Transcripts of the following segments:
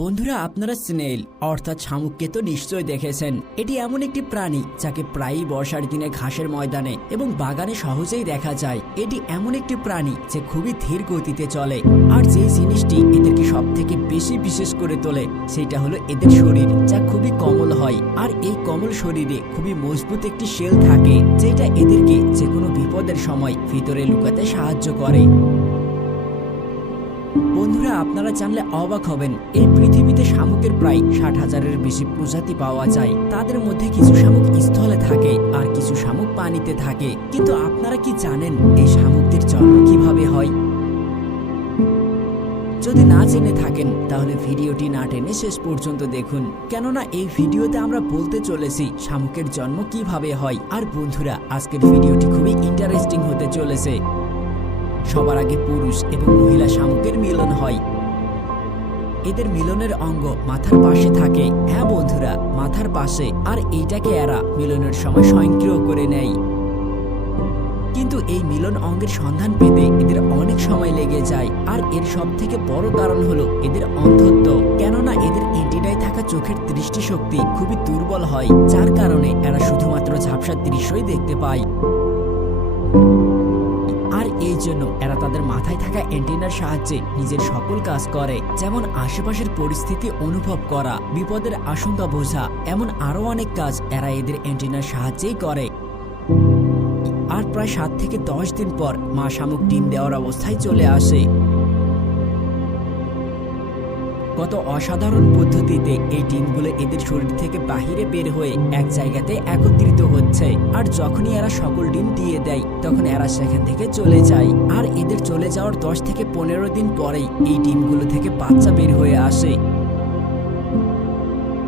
বন্ধুরা, আপনারা স্নেল অর্থাৎ শামুককে তো নিশ্চয় দেখেছেন। এটি এমন একটি প্রাণী যাকে প্রায়ই বর্ষার দিনে ঘাসের ময়দানে এবং বাগানে সহজেই দেখা যায়। এটি এমন একটি প্রাণী যে খুবই ধীর গতিতে চলে, আর যে জিনিসটি এদেরকে সব থেকে বেশি বিশেষ করে তোলে সেটা হলো এদের শরীর, যা খুবই কোমল হয়। আর এই কোমল শরীরে খুবই মজবুত একটি শেল থাকে, যেটা এদেরকে যে কোনো বিপদের সময় ভিতরে লুকাতে সাহায্য করে। বন্ধুরা, আপনারা জানলে অবাক হবেন, এই পৃথিবীতে শামুকের প্রায় 60,000-এর বেশি প্রজাতি পাওয়া যায়। তাদের মধ্যে কিছু শামুক স্থলে থাকে আর কিছু শামুক পানিতে থাকে। কিন্তু আপনারা কি জানেন এই শামুকদের জন্ম কিভাবে হয়? যদি না জেনে থাকেন তাহলে ভিডিওটি না টেনে শেষ পর্যন্ত দেখুন, কেননা এই ভিডিওতে আমরা বলতে চলেছি শামুকের জন্ম কিভাবে হয়। আর বন্ধুরা, আজকের ভিডিওটি খুবই ইন্টারেস্টিং হতে চলেছে। সবার আগে পুরুষ এবং মহিলা শামুকের মিলন হয়। এদের মিলনের অঙ্গ মাথার পাশে থাকে। হ্যাঁ বন্ধুরা, মাথার পাশে। আর এইটাকে এরা মিলনের সময় স্বয়ংক্রিয় করে নেয়। কিন্তু এই মিলন অঙ্গের সন্ধান পেতে এদের অনেক সময় লেগে যায়। আর এর সব থেকে বড় কারণ হলো এদের অন্ধত্ব, কেননা এদের এন্টিনায় থাকা চোখের দৃষ্টিশক্তি খুবই দুর্বল হয়, যার কারণে এরা শুধুমাত্র ঝাপসা দৃশ্যই দেখতে পায়। আর এই জন্য এরা তাদের মাথায় থাকা অ্যান্টেনার সাহায্যে নিজের সকল কাজ করে, যেমন আশেপাশের পরিস্থিতি অনুভব করা, বিপদের আশঙ্কা বোঝা, এমন আরো অনেক কাজ এরা এদের অ্যান্টেনার সাহায্যেই করে। আর প্রায় 7 থেকে 10 দিন পর মা শামুক ডিম দেওয়ার অবস্থায় চলে আসে। কত অসাধারণ পদ্ধতিতে এই ডিমগুলো এদের শরীর থেকে বাহিরে বের হয়ে এক জায়গাতে একত্রিত হচ্ছে। আর যখনই এরা সকল ডিম দিয়ে দেয় তখন এরা সেখান থেকে চলে যায়। আর এদের চলে যাওয়ার 10 থেকে 15 দিন পরেই এই ডিমগুলো থেকে বাচ্চা বের হয়ে আসে।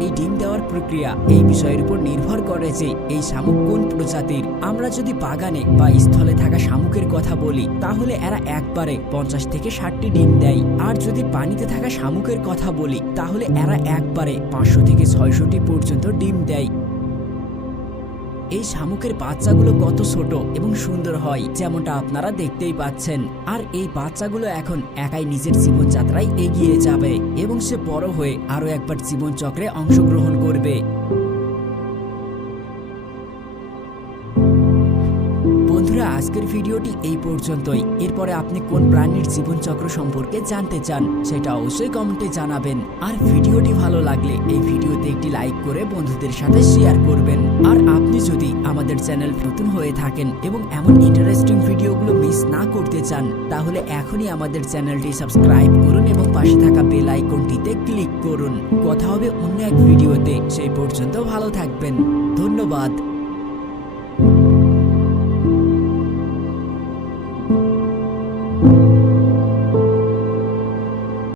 এই ডিম দেওয়ার প্রক্রিয়া এই বিষয়ের উপর নির্ভর করে যে এই শামুক কোন প্রজাতির। আমরা যদি বাগানে বা স্থলে থাকা শামুকের কথা বলি তাহলে এরা একবারে 50 থেকে 60টি ডিম দেয়। আর যদি পানিতে থাকা শামুকের কথা বলি তাহলে এরা একবারে 500 থেকে 600টি পর্যন্ত ডিম দেয়। এই শামুকের বাচ্চাগুলো কত ছোট এবং সুন্দর হয়, যেমনটা আপনারা দেখতেই পাচ্ছেন। আর এই বাচ্চাগুলো এখন একাই নিজের জীবনযাত্রায় এগিয়ে যাবে এবং সে বড় হয়ে আরো একবার জীবনচক্রে অংশগ্রহণ করবে। বন্ধুরা, আজকের ভিডিওটি এই পর্যন্তই। এরপরে আপনি কোন প্রাণীর জীবনচক্র সম্পর্কে জানতে চান সেটা অবশ্যই কমেন্টে জানাবেন। আর ভিডিওটি ভালো লাগলে এই ভিডিওতে একটি লাইক করে বন্ধুদের সাথে শেয়ার করবেন। আর আপনি যদি আমাদের চ্যানেল নতুন হয়ে থাকেন এবং এমন ইন্টারেস্টিং ভিডিওগুলো মিস না করতে চান তাহলে এখনই আমাদের চ্যানেলটি সাবস্ক্রাইব করুন এবং পাশে থাকা বেল আইকনটিতে ক্লিক করুন। কথা হবে অন্য এক ভিডিওতে, সেই পর্যন্ত ভালো থাকবেন। ধন্যবাদ।